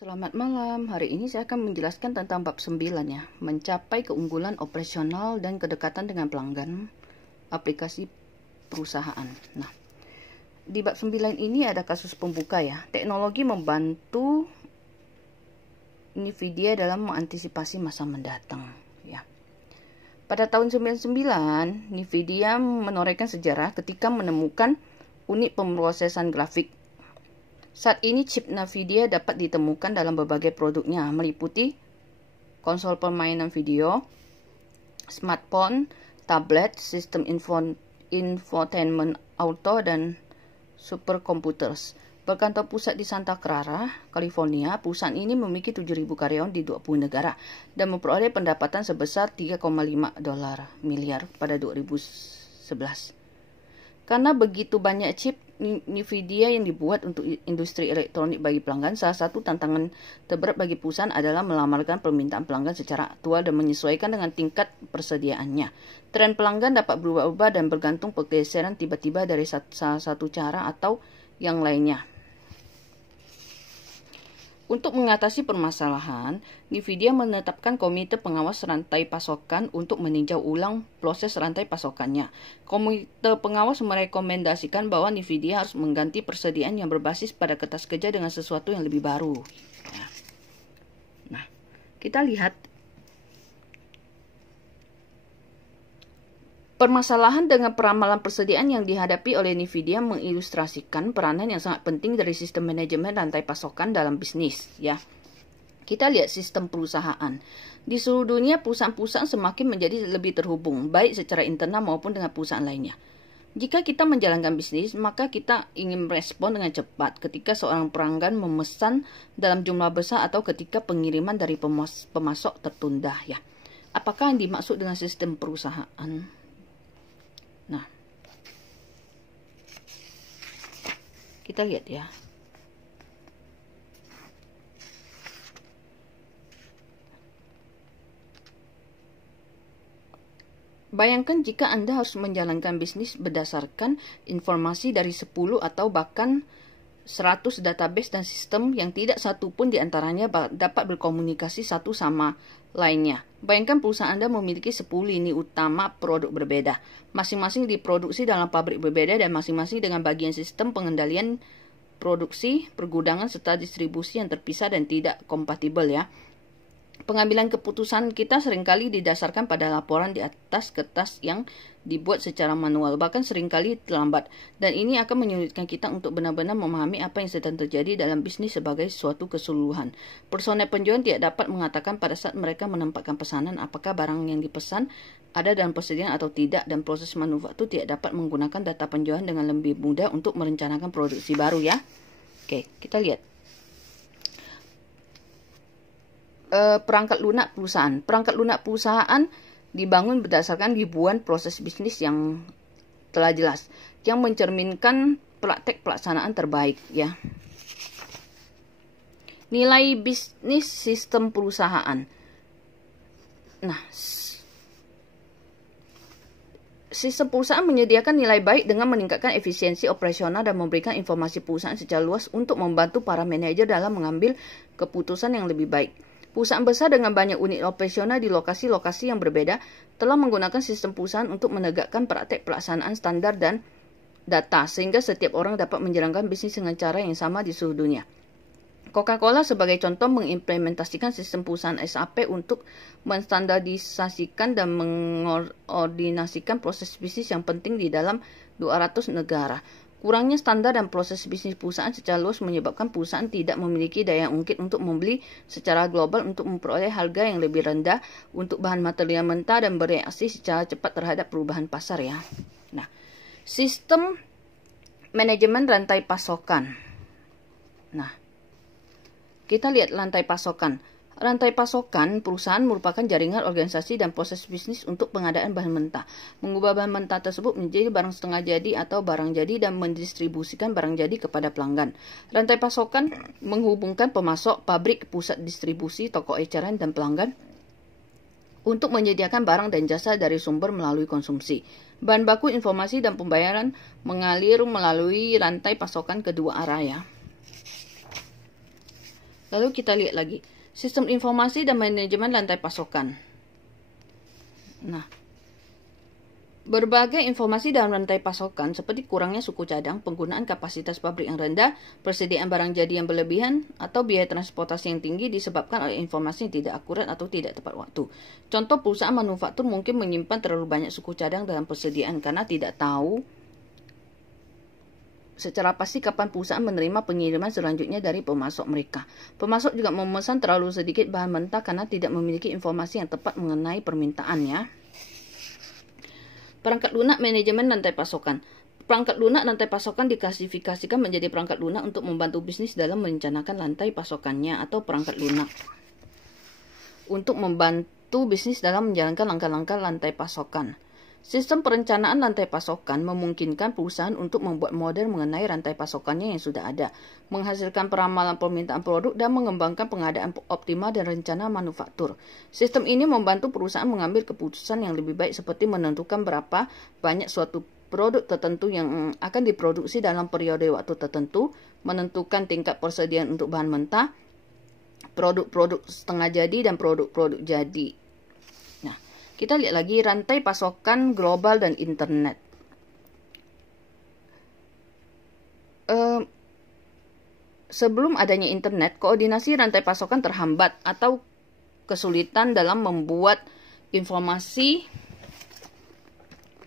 Selamat malam, hari ini saya akan menjelaskan tentang bab 9 ya, mencapai keunggulan operasional dan kedekatan dengan pelanggan aplikasi perusahaan. Nah, di bab 9 ini ada kasus pembuka ya, teknologi membantu NVIDIA dalam mengantisipasi masa mendatang ya. Pada tahun 99, NVIDIA menorehkan sejarah ketika menemukan unit pemrosesan grafik. Saat ini chip NVIDIA dapat ditemukan dalam berbagai produknya, meliputi konsol permainan video, smartphone, tablet, sistem infotainment auto, dan supercomputers. Berkantor pusat di Santa Clara, California, perusahaan ini memiliki 7.000 karyawan di 20 negara dan memperoleh pendapatan sebesar 3,5 miliar pada 2011. Karena begitu banyak chip NVIDIA yang dibuat untuk industri elektronik bagi pelanggan, salah satu tantangan terberat bagi perusahaan adalah melamarkan permintaan pelanggan secara aktual dan menyesuaikan dengan tingkat persediaannya. Tren pelanggan dapat berubah-ubah dan bergantung pergeseran tiba-tiba dari salah satu cara atau yang lainnya. Untuk mengatasi permasalahan, NVIDIA menetapkan komite pengawas rantai pasokan untuk meninjau ulang proses rantai pasokannya. Komite pengawas merekomendasikan bahwa NVIDIA harus mengganti persediaan yang berbasis pada kertas kerja dengan sesuatu yang lebih baru. Nah, kita lihat permasalahan dengan peramalan persediaan yang dihadapi oleh NVIDIA mengilustrasikan peranan yang sangat penting dari sistem manajemen rantai pasokan dalam bisnis. Ya, kita lihat sistem perusahaan. Di seluruh dunia, perusahaan-perusahaan semakin menjadi lebih terhubung, baik secara internal maupun dengan perusahaan lainnya. Jika kita menjalankan bisnis, maka kita ingin merespon dengan cepat ketika seorang pelanggan memesan dalam jumlah besar atau ketika pengiriman dari pemasok tertunda. Ya, apakah yang dimaksud dengan sistem perusahaan? Nah, kita lihat ya. Bayangkan jika Anda harus menjalankan bisnis berdasarkan informasi dari 10 atau bahkan 100 database dan sistem yang tidak satu pun diantaranya dapat berkomunikasi satu sama lainnya. Bayangkan perusahaan Anda memiliki 10 lini utama produk berbeda. Masing-masing diproduksi dalam pabrik berbeda dan masing-masing dengan bagian sistem pengendalian produksi, pergudangan, serta distribusi yang terpisah dan tidak kompatibel ya. Pengambilan keputusan kita seringkali didasarkan pada laporan di atas kertas yang dibuat secara manual, bahkan seringkali terlambat. Dan ini akan menyulitkan kita untuk benar-benar memahami apa yang sedang terjadi dalam bisnis sebagai suatu keseluruhan. Personel penjualan tidak dapat mengatakan pada saat mereka menempatkan pesanan apakah barang yang dipesan ada dalam persediaan atau tidak, dan proses manufaktur tidak dapat menggunakan data penjualan dengan lebih mudah untuk merencanakan produksi baru ya. Oke, kita lihat. Perangkat lunak perusahaan. Perangkat lunak perusahaan dibangun berdasarkan ribuan proses bisnis yang telah jelas, yang mencerminkan praktek pelaksanaan terbaik ya. Nilai bisnis sistem perusahaan. Nah, sistem perusahaan menyediakan nilai baik dengan meningkatkan efisiensi operasional dan memberikan informasi perusahaan secara luas untuk membantu para manajer dalam mengambil keputusan yang lebih baik. Perusahaan besar dengan banyak unit operasional di lokasi-lokasi yang berbeda telah menggunakan sistem perusahaan untuk menegakkan praktek pelaksanaan standar dan data, sehingga setiap orang dapat menjalankan bisnis dengan cara yang sama di seluruh dunia. Coca-Cola sebagai contoh mengimplementasikan sistem perusahaan SAP untuk menstandardisasikan dan mengordinasikan proses bisnis yang penting di dalam 200 negara. Kurangnya standar dan proses bisnis perusahaan secara luas menyebabkan perusahaan tidak memiliki daya ungkit untuk membeli secara global untuk memperoleh harga yang lebih rendah untuk bahan material mentah dan bereaksi secara cepat terhadap perubahan pasar ya. Nah, sistem manajemen rantai pasokan. Nah, kita lihat rantai pasokan. Rantai pasokan perusahaan merupakan jaringan organisasi dan proses bisnis untuk pengadaan bahan mentah. Mengubah bahan mentah tersebut menjadi barang setengah jadi atau barang jadi dan mendistribusikan barang jadi kepada pelanggan. Rantai pasokan menghubungkan pemasok, pabrik, pusat distribusi, toko eceran, dan pelanggan untuk menyediakan barang dan jasa dari sumber melalui konsumsi. Bahan baku, informasi, dan pembayaran mengalir melalui rantai pasokan kedua arah ya. Lalu kita lihat lagi, sistem informasi dan manajemen rantai pasokan. Nah, berbagai informasi dalam rantai pasokan seperti kurangnya suku cadang, penggunaan kapasitas pabrik yang rendah, persediaan barang jadi yang berlebihan, atau biaya transportasi yang tinggi disebabkan oleh informasi yang tidak akurat atau tidak tepat waktu. Contoh, perusahaan manufaktur mungkin menyimpan terlalu banyak suku cadang dalam persediaan karena tidak tahu secara pasti kapan perusahaan menerima pengiriman selanjutnya dari pemasok mereka. Pemasok juga memesan terlalu sedikit bahan mentah karena tidak memiliki informasi yang tepat mengenai permintaannya. Perangkat lunak manajemen rantai pasokan. Perangkat lunak rantai pasokan diklasifikasikan menjadi perangkat lunak untuk membantu bisnis dalam merencanakan rantai pasokannya, atau perangkat lunak untuk membantu bisnis dalam menjalankan langkah-langkah rantai pasokan. Sistem perencanaan rantai pasokan memungkinkan perusahaan untuk membuat model mengenai rantai pasokannya yang sudah ada, menghasilkan peramalan permintaan produk, dan mengembangkan pengadaan optimal dan rencana manufaktur. Sistem ini membantu perusahaan mengambil keputusan yang lebih baik seperti menentukan berapa banyak suatu produk tertentu yang akan diproduksi dalam periode waktu tertentu, menentukan tingkat persediaan untuk bahan mentah, produk-produk setengah jadi, dan produk-produk jadi. Kita lihat lagi rantai pasokan global dan internet. Sebelum adanya internet, koordinasi rantai pasokan terhambat atau kesulitan dalam membuat informasi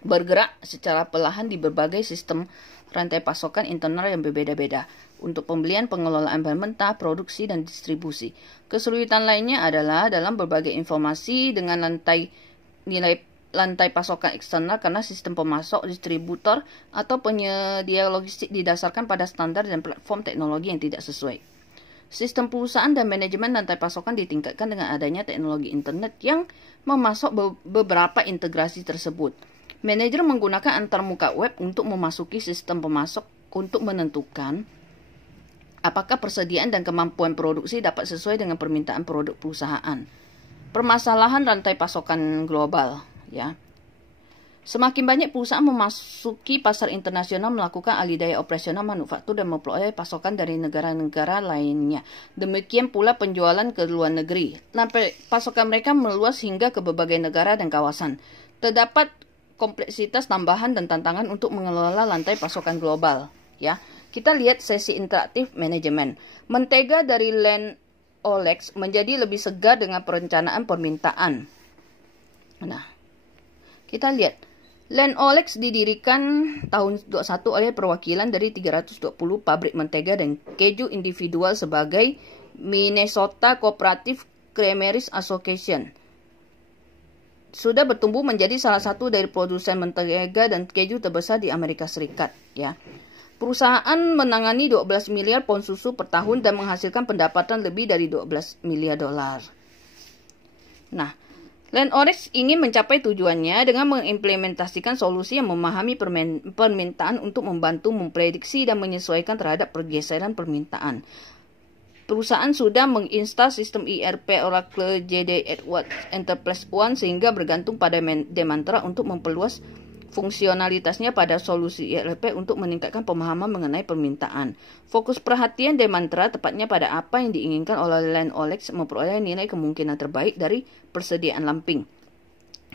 bergerak secara perlahan di berbagai sistem rantai pasokan internal yang berbeda-beda untuk pembelian, pengelolaan bahan mentah, produksi, dan distribusi. Kesulitan lainnya adalah dalam berbagai informasi dengan nilai lantai pasokan eksternal karena sistem pemasok, distributor, atau penyedia logistik didasarkan pada standar dan platform teknologi yang tidak sesuai. Sistem perusahaan dan manajemen rantai pasokan ditingkatkan dengan adanya teknologi internet yang memasok beberapa integrasi tersebut. Manajer menggunakan antarmuka web untuk memasuki sistem pemasok untuk menentukan apakah persediaan dan kemampuan produksi dapat sesuai dengan permintaan produk perusahaan. Permasalahan rantai pasokan global, ya. Semakin banyak perusahaan memasuki pasar internasional, melakukan alih daya operasional manufaktur, dan memperoleh pasokan dari negara-negara lainnya. Demikian pula penjualan ke luar negeri. Rantai pasokan mereka meluas hingga ke berbagai negara dan kawasan. Terdapat kompleksitas tambahan dan tantangan untuk mengelola rantai pasokan global, ya. Kita lihat sesi interaktif manajemen. Mentega dari Len Olex menjadi lebih segar dengan perencanaan permintaan. Nah, kita lihat. Len Olex didirikan tahun 2021 oleh perwakilan dari 320 pabrik mentega dan keju individual sebagai Minnesota Cooperative Creameries Association. Sudah bertumbuh menjadi salah satu dari produsen mentega dan keju terbesar di Amerika Serikat, ya. Perusahaan menangani 12 miliar pon susu per tahun dan menghasilkan pendapatan lebih dari 12 miliar dolar. Nah, Len Olex ingin mencapai tujuannya dengan mengimplementasikan solusi yang memahami permintaan untuk membantu memprediksi dan menyesuaikan terhadap pergeseran permintaan. Perusahaan sudah menginstal sistem ERP Oracle JD Edwards Enterprise One sehingga bergantung pada Demantra untuk memperluas fungsionalitasnya pada solusi ERP untuk meningkatkan pemahaman mengenai permintaan. Fokus perhatian Demantra tepatnya pada apa yang diinginkan oleh Len Olex memperoleh nilai kemungkinan terbaik dari persediaan lamping.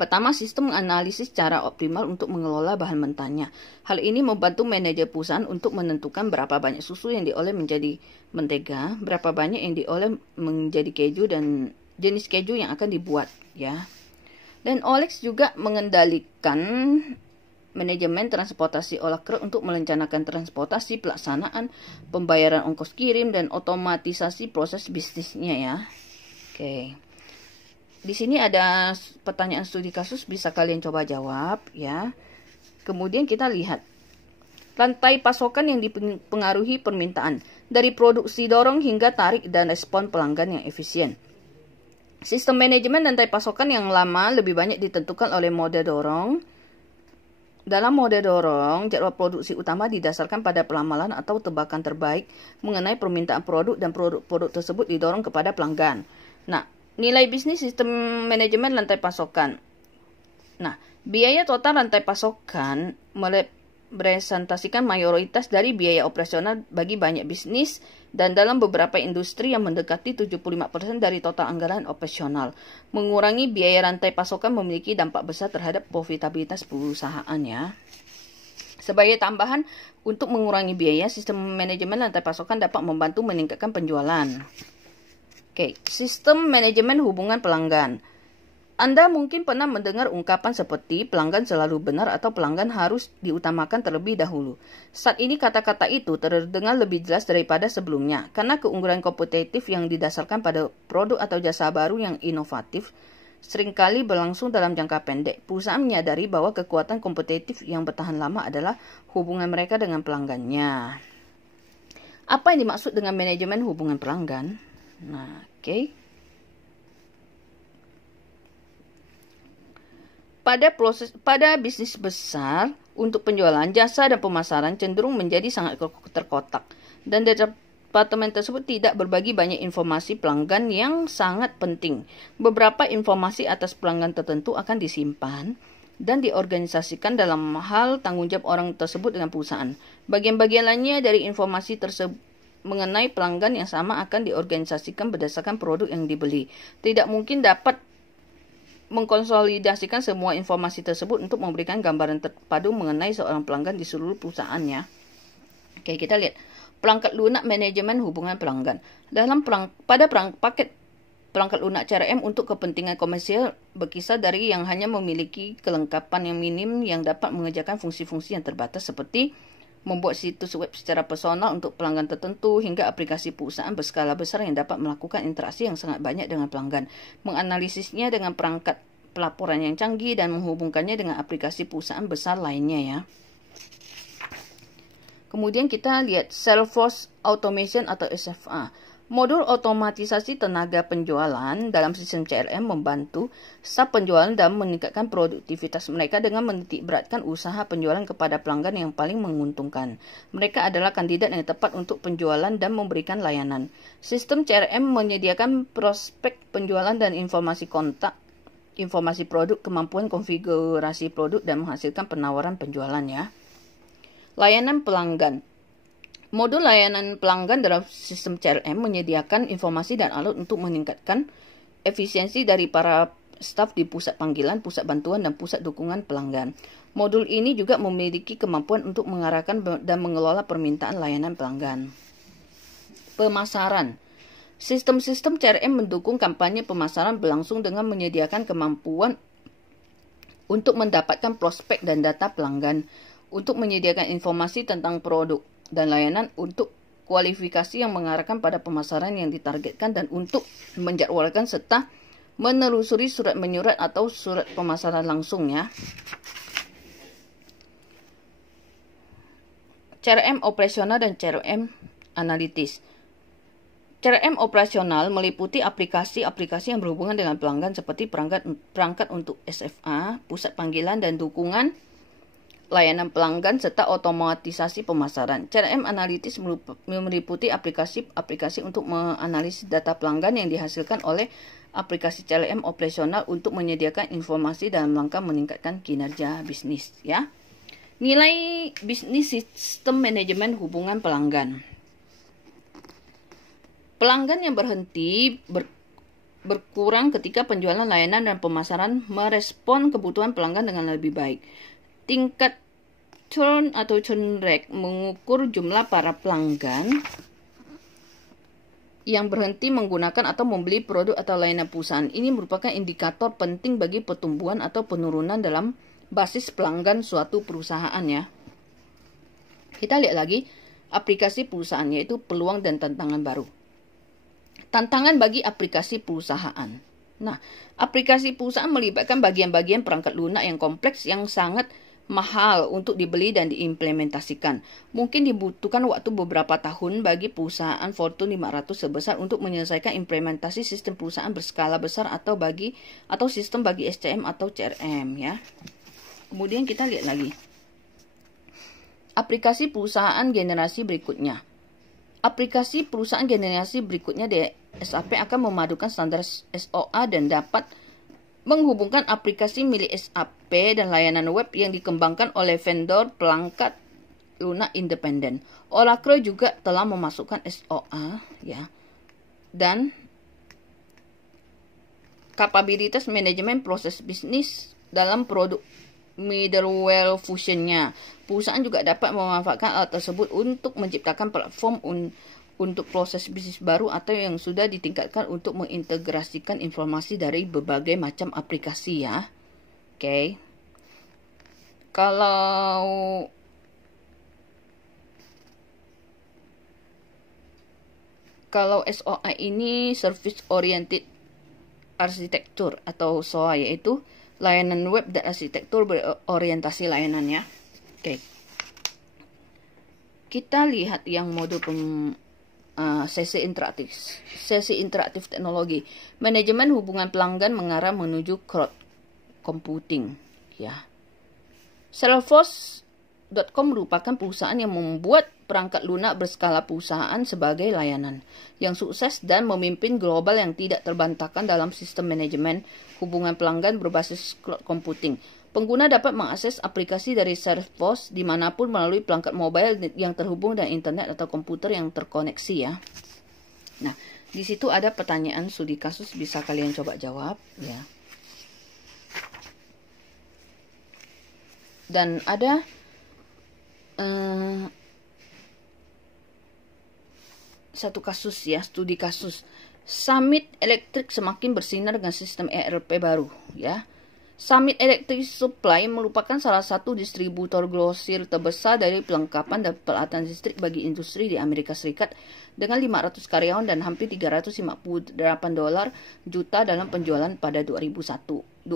Pertama, sistem analisis cara optimal untuk mengelola bahan mentahnya. Hal ini membantu manajer perusahaan untuk menentukan berapa banyak susu yang diolah menjadi mentega, berapa banyak yang diolah menjadi keju, dan jenis keju yang akan dibuat, ya. Dan Olex juga mengendalikan manajemen transportasi Oracle untuk merencanakan transportasi, pelaksanaan, pembayaran ongkos kirim, dan otomatisasi proses bisnisnya, ya. Oke. Di sini ada pertanyaan studi kasus, bisa kalian coba jawab, ya. Kemudian kita lihat rantai pasokan yang dipengaruhi permintaan, dari produksi dorong hingga tarik dan respon pelanggan yang efisien. Sistem manajemen rantai pasokan yang lama lebih banyak ditentukan oleh mode dorong. Dalam mode dorong, jadwal produksi utama didasarkan pada pelamalan atau tebakan terbaik mengenai permintaan produk, dan produk-produk tersebut didorong kepada pelanggan. Nah, nilai bisnis sistem manajemen rantai pasokan. Nah, biaya total rantai pasokan merepresentasikan mayoritas dari biaya operasional bagi banyak bisnis dan dalam beberapa industri yang mendekati 75% dari total anggaran operasional. Mengurangi biaya rantai pasokan memiliki dampak besar terhadap profitabilitas perusahaan ya. Sebagai tambahan, untuk mengurangi biaya, sistem manajemen rantai pasokan dapat membantu meningkatkan penjualan. Oke, sistem manajemen hubungan pelanggan. Anda mungkin pernah mendengar ungkapan seperti pelanggan selalu benar atau pelanggan harus diutamakan terlebih dahulu. Saat ini kata-kata itu terdengar lebih jelas daripada sebelumnya karena keunggulan kompetitif yang didasarkan pada produk atau jasa baru yang inovatif seringkali berlangsung dalam jangka pendek. Perusahaan menyadari bahwa kekuatan kompetitif yang bertahan lama adalah hubungan mereka dengan pelanggannya. Apa yang dimaksud dengan manajemen hubungan pelanggan? Nah, oke. Pada bisnis besar, untuk penjualan, jasa, dan pemasaran cenderung menjadi sangat terkotak. Dan departemen tersebut tidak berbagi banyak informasi pelanggan yang sangat penting. Beberapa informasi atas pelanggan tertentu akan disimpan dan diorganisasikan dalam hal tanggung jawab orang tersebut dengan perusahaan. Bagian-bagian lainnya dari informasi tersebut mengenai pelanggan yang sama akan diorganisasikan berdasarkan produk yang dibeli. Tidak mungkin dapat mengkonsolidasikan semua informasi tersebut untuk memberikan gambaran terpadu mengenai seorang pelanggan di seluruh perusahaannya. Oke, kita lihat perangkat lunak manajemen hubungan pelanggan. Paket perangkat lunak CRM untuk kepentingan komersial berkisar dari yang hanya memiliki kelengkapan yang minim yang dapat mengerjakan fungsi-fungsi yang terbatas seperti membuat situs web secara personal untuk pelanggan tertentu hingga aplikasi perusahaan berskala besar yang dapat melakukan interaksi yang sangat banyak dengan pelanggan, menganalisisnya dengan perangkat pelaporan yang canggih dan menghubungkannya dengan aplikasi perusahaan besar lainnya ya. Kemudian kita lihat Salesforce Automation atau SFA. Modul otomatisasi tenaga penjualan dalam sistem CRM membantu staf penjualan dalam meningkatkan produktivitas mereka dengan menitikberatkan usaha penjualan kepada pelanggan yang paling menguntungkan. Mereka adalah kandidat yang tepat untuk penjualan dan memberikan layanan. Sistem CRM menyediakan prospek penjualan dan informasi kontak, informasi produk, kemampuan konfigurasi produk, dan menghasilkan penawaran penjualan ya. Layanan pelanggan. Modul layanan pelanggan dalam sistem CRM menyediakan informasi dan alat untuk meningkatkan efisiensi dari para staf di pusat panggilan, pusat bantuan, dan pusat dukungan pelanggan. Modul ini juga memiliki kemampuan untuk mengarahkan dan mengelola permintaan layanan pelanggan. Pemasaran. Sistem-sistem CRM mendukung kampanye pemasaran berlangsung dengan menyediakan kemampuan untuk mendapatkan prospek dan data pelanggan, untuk menyediakan informasi tentang produk dan layanan, untuk kualifikasi yang mengarahkan pada pemasaran yang ditargetkan, dan untuk menjadwalkan serta menelusuri surat menyurat atau surat pemasaran langsung ya. CRM operasional dan CRM analitis. CRM operasional meliputi aplikasi-aplikasi yang berhubungan dengan pelanggan seperti perangkat untuk SFA, pusat panggilan dan dukungan layanan pelanggan, serta otomatisasi pemasaran. CRM analitis meliputi aplikasi-aplikasi untuk menganalisis data pelanggan yang dihasilkan oleh aplikasi CRM operasional untuk menyediakan informasi dalam rangka meningkatkan kinerja bisnis ya. Nilai bisnis sistem manajemen hubungan pelanggan. Pelanggan yang berhenti berkurang ketika penjualan layanan dan pemasaran merespon kebutuhan pelanggan dengan lebih baik. Tingkat churn atau churn rate mengukur jumlah para pelanggan yang berhenti menggunakan atau membeli produk atau layanan perusahaan. Ini merupakan indikator penting bagi pertumbuhan atau penurunan dalam basis pelanggan suatu perusahaan ya. Kita lihat lagi aplikasi perusahaan, yaitu peluang dan tantangan baru. Tantangan bagi aplikasi perusahaan. Nah, aplikasi perusahaan melibatkan bagian-bagian perangkat lunak yang kompleks yang sangat mahal untuk dibeli dan diimplementasikan. Mungkin dibutuhkan waktu beberapa tahun bagi perusahaan Fortune 500 sebesar untuk menyelesaikan implementasi sistem perusahaan berskala besar atau sistem bagi SCM atau CRM ya. Kemudian kita lihat lagi aplikasi perusahaan generasi berikutnya. Aplikasi perusahaan generasi berikutnya di SAP akan memadukan standar SOA dan dapat menghubungkan aplikasi milik SAP dan layanan web yang dikembangkan oleh vendor pelangkat lunak independen. Oracle juga telah memasukkan SOA ya, dan kapabilitas manajemen proses bisnis dalam produk middleware fusionnya. Perusahaan juga dapat memanfaatkan alat tersebut untuk menciptakan platform untuk proses bisnis baru atau yang sudah ditingkatkan untuk mengintegrasikan informasi dari berbagai macam aplikasi ya. Oke. Kalau SOA ini Service Oriented Arsitektur atau SOA, yaitu layanan web dan arsitektur berorientasi layanan ya. Oke. Kita lihat yang mode sesi interaktif teknologi. Manajemen hubungan pelanggan mengarah menuju cloud computing ya. Salesforce.com merupakan perusahaan yang membuat perangkat lunak berskala perusahaan sebagai layanan yang sukses dan memimpin global yang tidak terbantahkan dalam sistem manajemen hubungan pelanggan berbasis cloud computing. Pengguna dapat mengakses aplikasi dari Salesforce dimanapun melalui perangkat mobile yang terhubung dengan internet atau komputer yang terkoneksi ya. Nah, di situ ada pertanyaan studi kasus, bisa kalian coba jawab ya. Dan ada satu kasus ya, studi kasus. Summit Electric semakin bersinar dengan sistem ERP baru ya. Summit Electric Supply merupakan salah satu distributor grosir terbesar dari perlengkapan dan peralatan listrik bagi industri di Amerika Serikat dengan 500 karyawan dan hampir 358 dolar juta dalam penjualan pada 2011.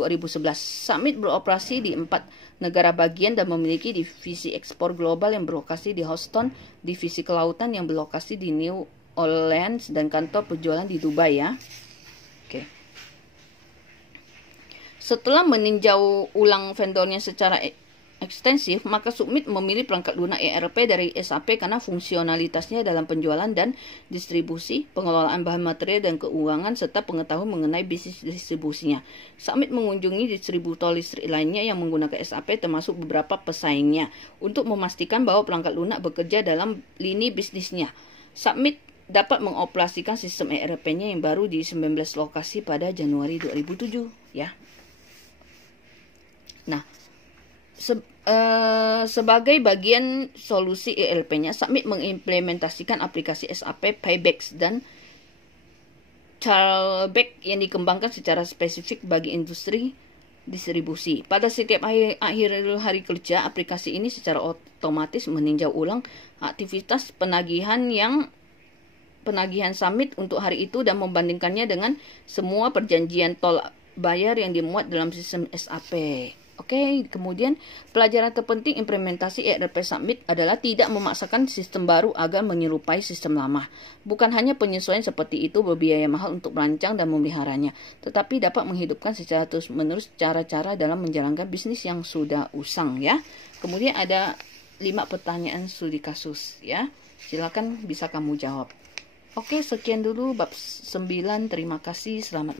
Summit beroperasi di 4 negara bagian dan memiliki divisi ekspor global yang berlokasi di Houston, divisi kelautan yang berlokasi di New Orleans, dan kantor penjualan di Dubai ya. Oke. Setelah meninjau ulang vendornya secara ekstensif, maka Summit memilih perangkat lunak ERP dari SAP karena fungsionalitasnya dalam penjualan dan distribusi, pengelolaan bahan material dan keuangan, serta pengetahuan mengenai bisnis distribusinya. Summit mengunjungi distributor listrik lainnya yang menggunakan SAP termasuk beberapa pesaingnya untuk memastikan bahwa perangkat lunak bekerja dalam lini bisnisnya. Summit dapat mengoperasikan sistem ERP-nya yang baru di 19 lokasi pada Januari 2007 ya. Nah, sebagai bagian solusi ERP-nya, Summit mengimplementasikan aplikasi SAP Payback dan Chargeback yang dikembangkan secara spesifik bagi industri distribusi. Pada setiap akhir hari kerja, aplikasi ini secara otomatis meninjau ulang aktivitas penagihan Summit untuk hari itu dan membandingkannya dengan semua perjanjian tol bayar yang dimuat dalam sistem SAP. Oke, kemudian pelajaran terpenting implementasi ERP Summit adalah tidak memaksakan sistem baru agar menyerupai sistem lama. Bukan hanya penyesuaian seperti itu berbiaya mahal untuk merancang dan memeliharanya, tetapi dapat menghidupkan secara terus-menerus cara-cara dalam menjalankan bisnis yang sudah usang ya. Kemudian ada 5 pertanyaan studi kasus ya. Silakan bisa kamu jawab. Oke, sekian dulu bab 9. Terima kasih, selamat